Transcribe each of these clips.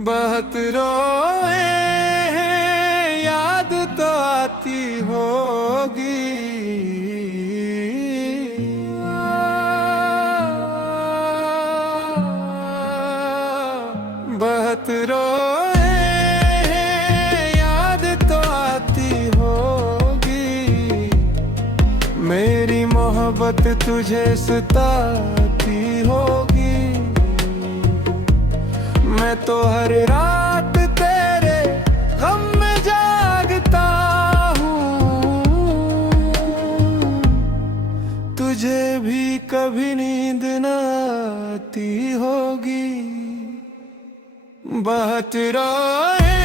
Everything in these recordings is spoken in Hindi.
बहुत रोए हैं, याद तो आती होगी। बहुत रोए हैं, याद तो आती होगी। मेरी मोहब्बत तुझे सताती होगी। मैं तो हर रात तेरे गम में जागता हूँ। तुझे भी कभी नींद न आती होगी। बहुत रोए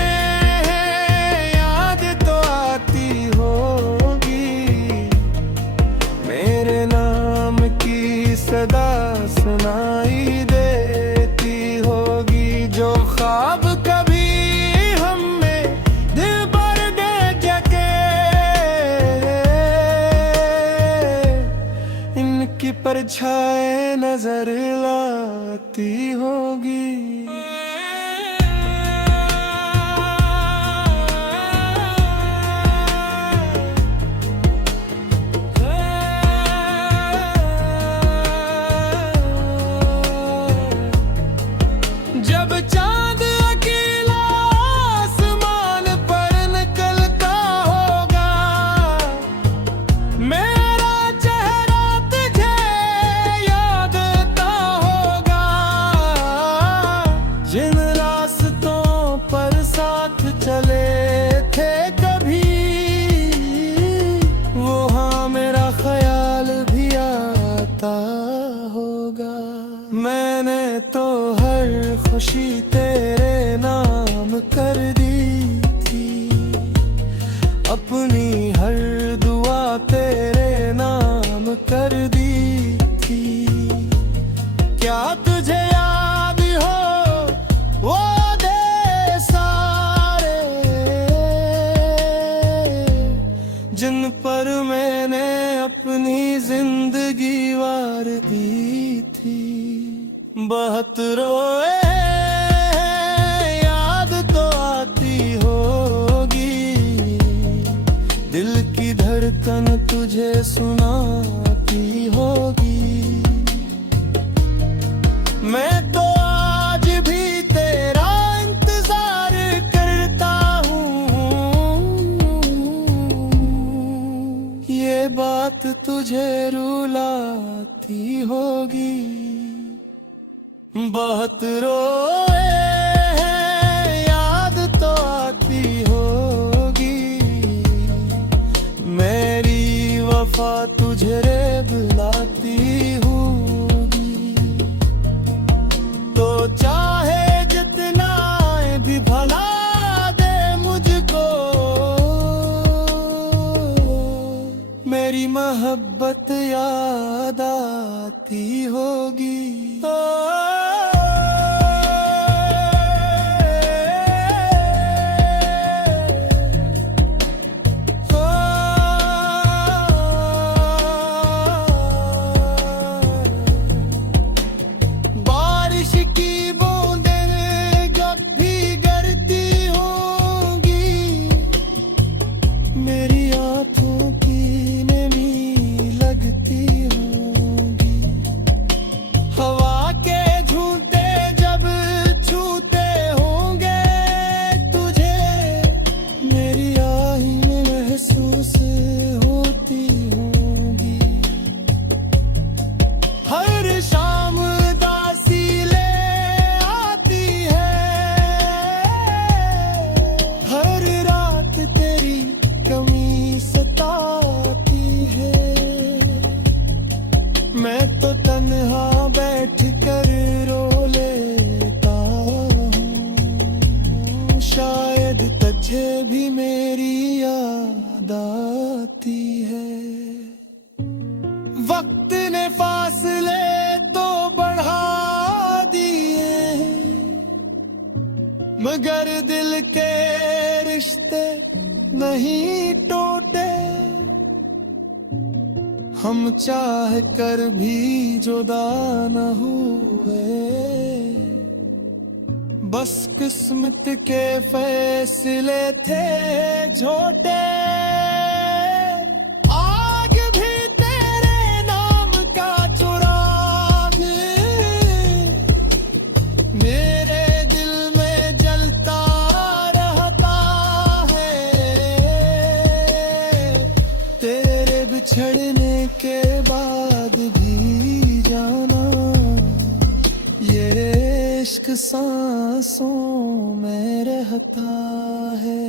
हैं, याद तो आती होगी। मेरे नाम की सदा सुनाई देती होगी। जो ख्वाब कभी हमें दिल भर दे के, इनकी परछाएं नजर लाती होगी। जब चांद अकेला आसमान पर निकलता होगा, मेरा चेहरा तुझे याद आता होगा। जिन रास्तों पर साथ चले थे कभी, वहाँ मेरा ख्याल भी आता होगा। मैंने तो हर खुशी तेरे नाम कर दी थी, अपनी हर दुआ तेरे नाम कर दी थी। क्या तुझे याद हो वो दे सारे, जिन पर मैंने अपनी जिंदगी वार दी थी। बहुत रोए हैं, याद तो आती होगी। दिल की धड़कन तुझे सुनाती होगी। मैं तो आज भी तेरा इंतजार करता हूँ। ये बात तुझे रुलाती होगी। बहुत रोए हैं, याद तो आती होगी। मेरी वफा तुझे रे बुलाती होगी। तो चाहे जितना भी भला दे मुझको, मेरी मोहब्बत याद आती होगी। बारिश की बूंदें जब भी गिरती होंगी, मेरी आंखों की नमी लगती होंगी। हवा के झूठे जब छूते होंगे तुझे, मेरी आहीनें महसूस होती होंगी। हर शाम दासी ले आती है, हर रात तेरी कमी सताती है। मैं तो तन्हा बैठ कर रो लेता हूँ, शायद शायद तुझे भी मेरी याद आती है। वक्त ने फासले तो बढ़ा दिए हैं, मगर दिल के रिश्ते नहीं टूटे। हम चाह कर भी जुदा न हुए, बस किस्मत के फैसले थे झूठे। आग भी तेरे नाम का चुराग मेरे दिल में जलता रहता है। तेरे बिछड़ने के बाद भी जाना, ये इश्क सांसों में रहता है।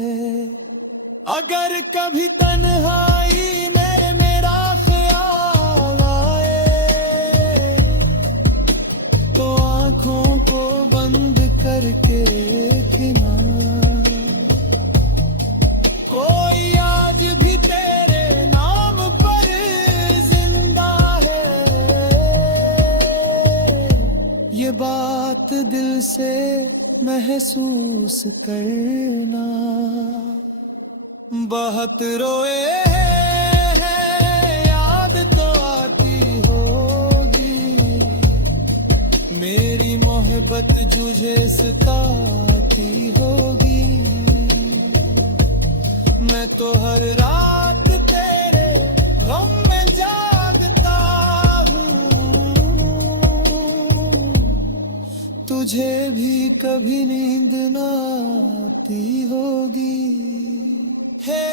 अगर कभी तन्हाई में मेरा ख्याल आए, तो आंखों को बंद करके किनारा, कोई आज भी तेरे नाम पर जिंदा है। ये बात दिल से महसूस करना। बहुत रोए हैं, याद तो आती होगी, मेरी मोहब्बत तुझे सताती होगी। मैं तो हर रात तेरे गम में जागता हूँ, तुझे भी कभी नींद ना आती होगी। हे